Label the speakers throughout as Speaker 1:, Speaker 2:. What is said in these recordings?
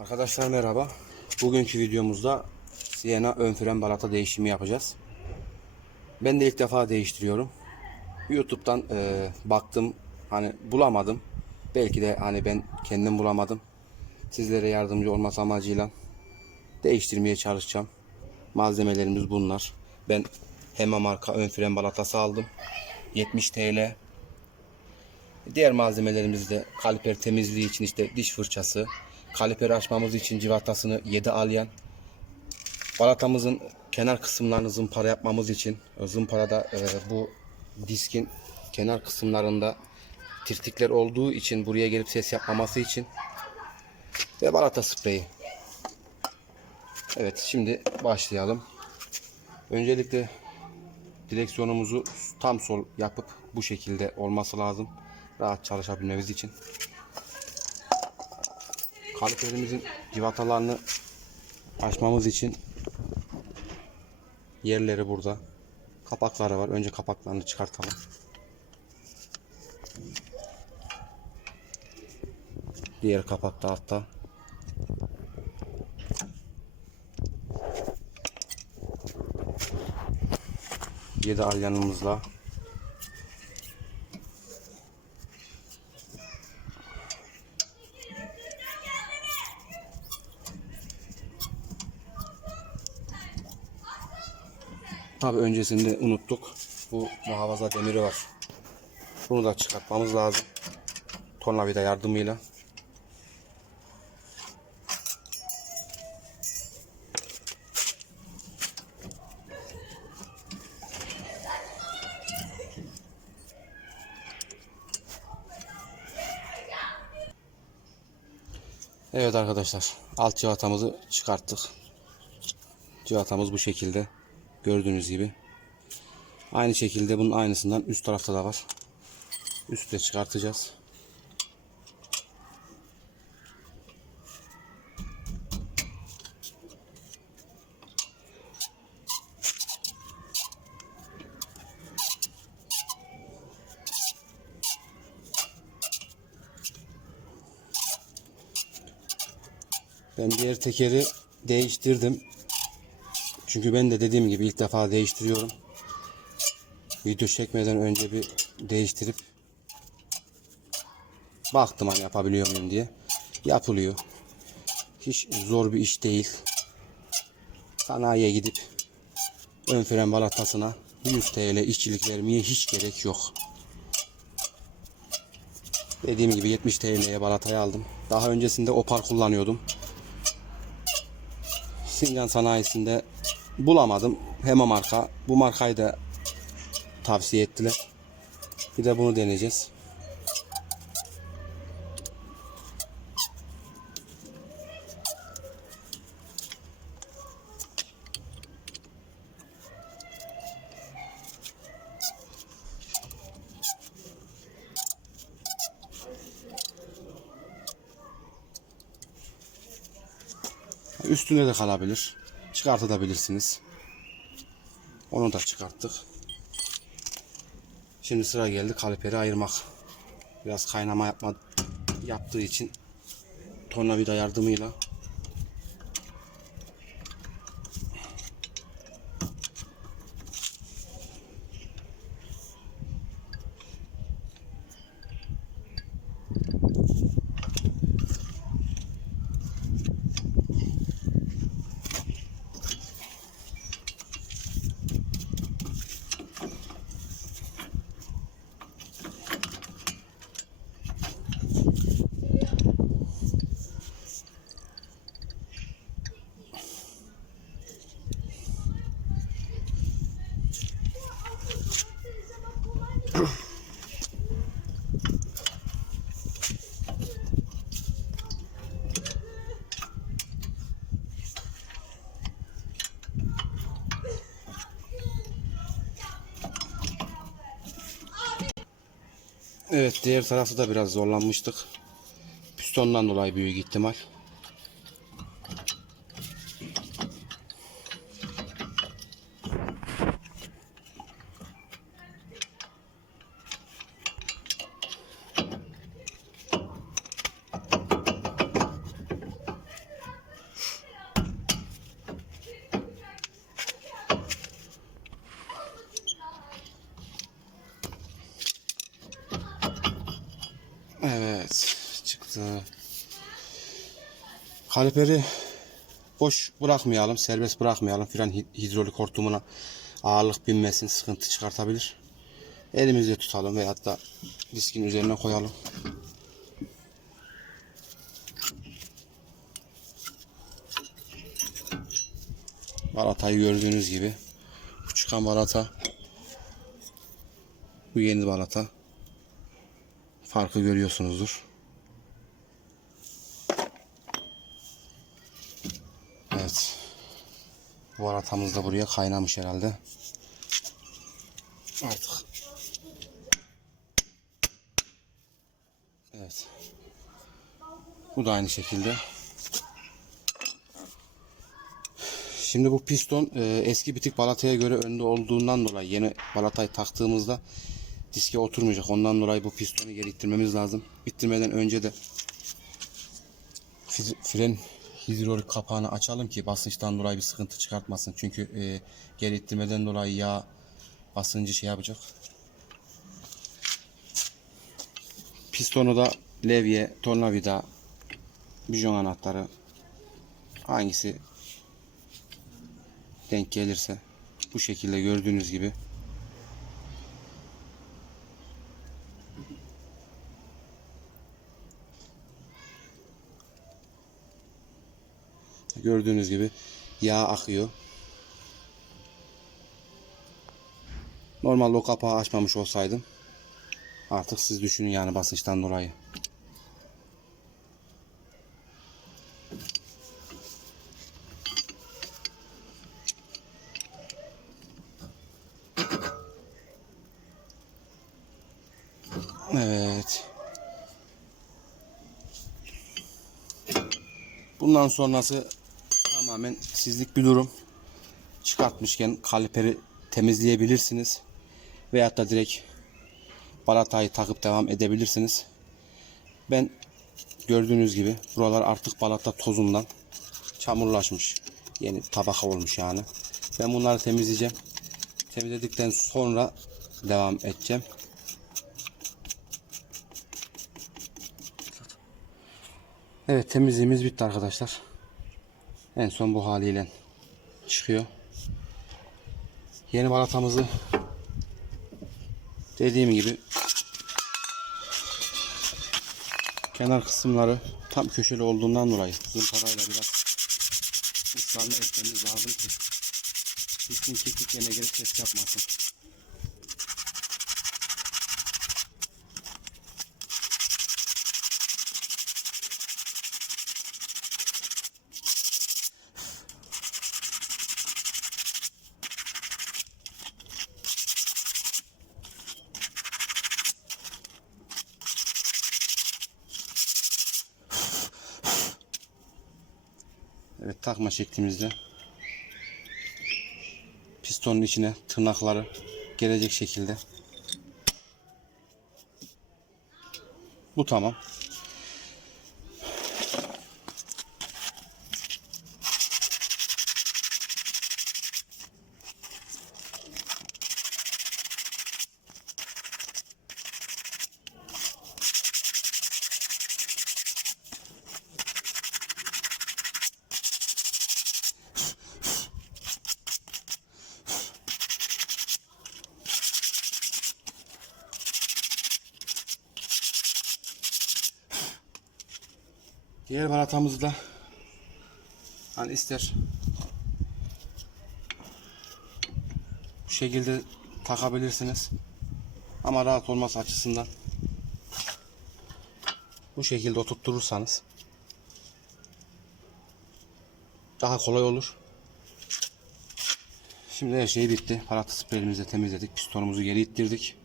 Speaker 1: Arkadaşlar merhaba. Bugünkü videomuzda Siena ön fren balata değişimi yapacağız. Ben de ilk defa değiştiriyorum. YouTube'dan e, baktım hani bulamadım. Belki de hani ben kendim bulamadım. Sizlere yardımcı olması amacıyla değiştirmeye çalışacağım. Malzemelerimiz bunlar. Ben Hema marka ön fren balatası aldım. 70 TL. Diğer malzemelerimiz de kaliper temizliği için işte diş fırçası, kaliper açmamız için civatasını 7 alyan, balatamızın kenar kısımlarını zımpara yapmamız için e, zımparada e, bu diskin kenar kısımlarında tirtikler olduğu için buraya gelip ses yapmaması için ve balata spreyi. Evet şimdi başlayalım. Öncelikle direksiyonumuzu tam sol yapıp bu şekilde olması lazım. Rahat çalışabilmemiz için. Kaliperimizin civatalarını açmamız için yerleri burada. Kapakları var. Önce kapaklarını çıkartalım. Diğer kapak da altta. Yedi alyanımızla Tabi öncesinde unuttuk. Bu muhafaza demiri var. Bunu da çıkartmamız lazım. Tornavida yardımıyla. Evet arkadaşlar alt civatamızı çıkarttık. Civatamız bu şekilde. Gördüğünüz gibi. Aynı şekilde bunun aynısından üst tarafta da var. Üstte çıkartacağız. Ben diğer tekeri değiştirdim. Çünkü ben de dediğim gibi ilk defa değiştiriyorum. Video çekmeden önce bir değiştirip baktım hani yapabiliyor muyum diye. Yapılıyor. Hiç zor bir iş değil. Sanayiye gidip ön fren balatasına 100 TL işçilik vermeye hiç gerek yok. Dediğim gibi 70 TL'ye balatayı aldım. Daha öncesinde Opar kullanıyordum. Sincan sanayisinde bulamadım. Hema marka. Bu markayı da tavsiye ettiler. Bir de bunu deneyeceğiz. Üstüne de kalabilir. Çıkartabilirsiniz. Onu da çıkarttık. Şimdi sıra geldi kaliperi ayırmak. Biraz kaynama yapma yaptığı için tornavida yardımıyla Evet diğer tarafta da biraz zorlanmıştık. Pistondan dolayı büyük ihtimal. Kaliperi boş bırakmayalım, serbest bırakmayalım. Fren hi- hidrolik hortumuna ağırlık binmesin, sıkıntı çıkartabilir. Elimizde tutalım veyahut da diskin üzerine koyalım. Balatayı gördüğünüz gibi. Bu çıkan balata. Bu yeni balata. Farkı görüyorsunuzdur. Evet. Bu balatamız da buraya kaynamış herhalde. Artık. Evet. Bu da aynı şekilde. Şimdi bu piston e, eski bitik balataya göre önde olduğundan dolayı yeni balatayı taktığımızda diske oturmayacak. Ondan dolayı bu pistonu geri ittirmemiz lazım. İttirmeden önce de fren hidrolik kapağını açalım ki basınçtan dolayı bir sıkıntı çıkartmasın. Çünkü e, geri ittirmeden dolayı yağ basıncı şey yapacak. Pistonu da levye, tornavida, bijon anahtarı hangisi denk gelirse bu şekilde gördüğünüz gibi gördüğünüz gibi yağ akıyor. Normalde o kapağı açmamış olsaydım artık siz düşünün yani basınçtan dolayı. Evet. Bundan sonrası tamamen sizlik bir durum. Çıkartmışken kaliperi temizleyebilirsiniz. Veyahut da direkt balatayı takıp devam edebilirsiniz. Ben gördüğünüz gibi buralar artık balata tozundan çamurlaşmış. Yeni tabaka olmuş yani. Ben bunları temizleyeceğim. Temizledikten sonra devam edeceğim. Evet temizliğimiz bitti arkadaşlar. En son bu haliyle çıkıyor. Yeni balatamızı dediğim gibi kenar kısımları tam köşeli olduğundan dolayı zımparayla biraz uçlarını ekmemiz lazım ki bütün kekiklerine gelip ses yapmasın. Evet takma şeklimizde pistonun içine tırnakları gelecek şekilde. Bu tamam. Diğer balatamızı da hani ister bu şekilde takabilirsiniz. Ama rahat olması açısından bu şekilde oturturursanız daha kolay olur. Şimdi her şey bitti. Parata spreyimizi temizledik. Pistonumuzu geri ittirdik.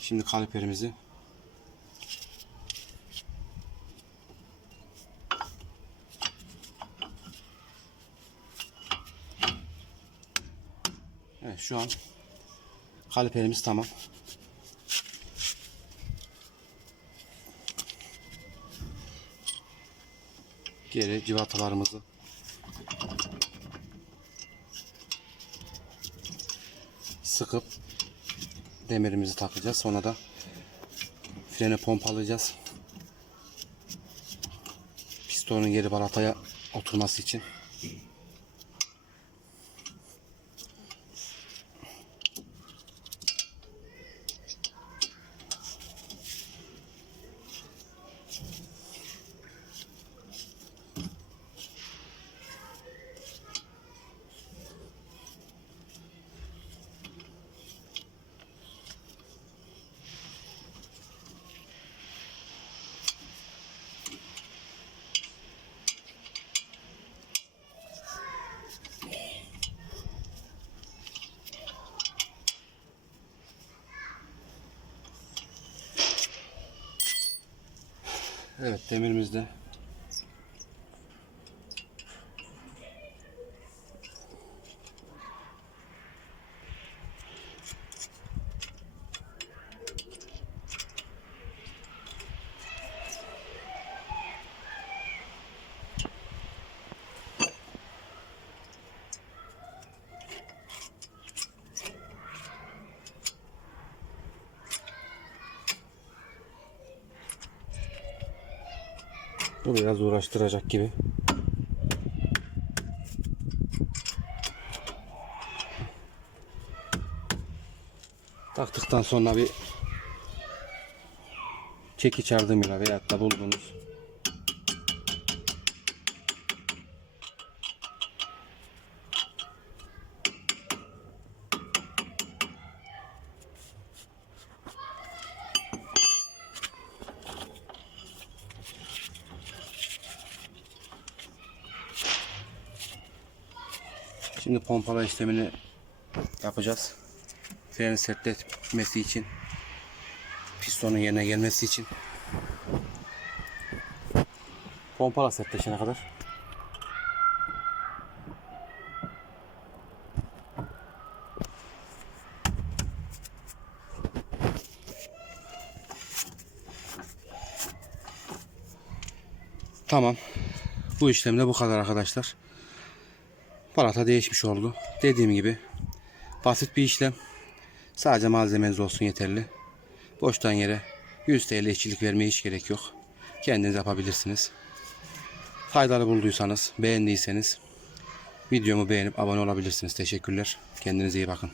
Speaker 1: Şimdi kaliperimizi şu an kaliperimiz tamam. Geri civatalarımızı sıkıp demirimizi takacağız. Sonra da frene pompalayacağız. pistonun yeri balataya oturması için. Evet demirimiz de Bu biraz uğraştıracak gibi. Taktıktan sonra bir çekiç yardımıyla veyahut da bulduğunuz Şimdi pompala işlemini yapacağız. Freni sertletmesi için pistonun yerine gelmesi için pompala sertleşene kadar Tamam. Bu işlemde bu kadar arkadaşlar. Balata değişmiş oldu. Dediğim gibi basit bir işlem. Sadece malzemeniz olsun yeterli. Boştan yere 100 TL işçilik vermeye hiç gerek yok. Kendiniz yapabilirsiniz. Faydalı bulduysanız, beğendiyseniz videomu beğenip abone olabilirsiniz. Teşekkürler. Kendinize iyi bakın.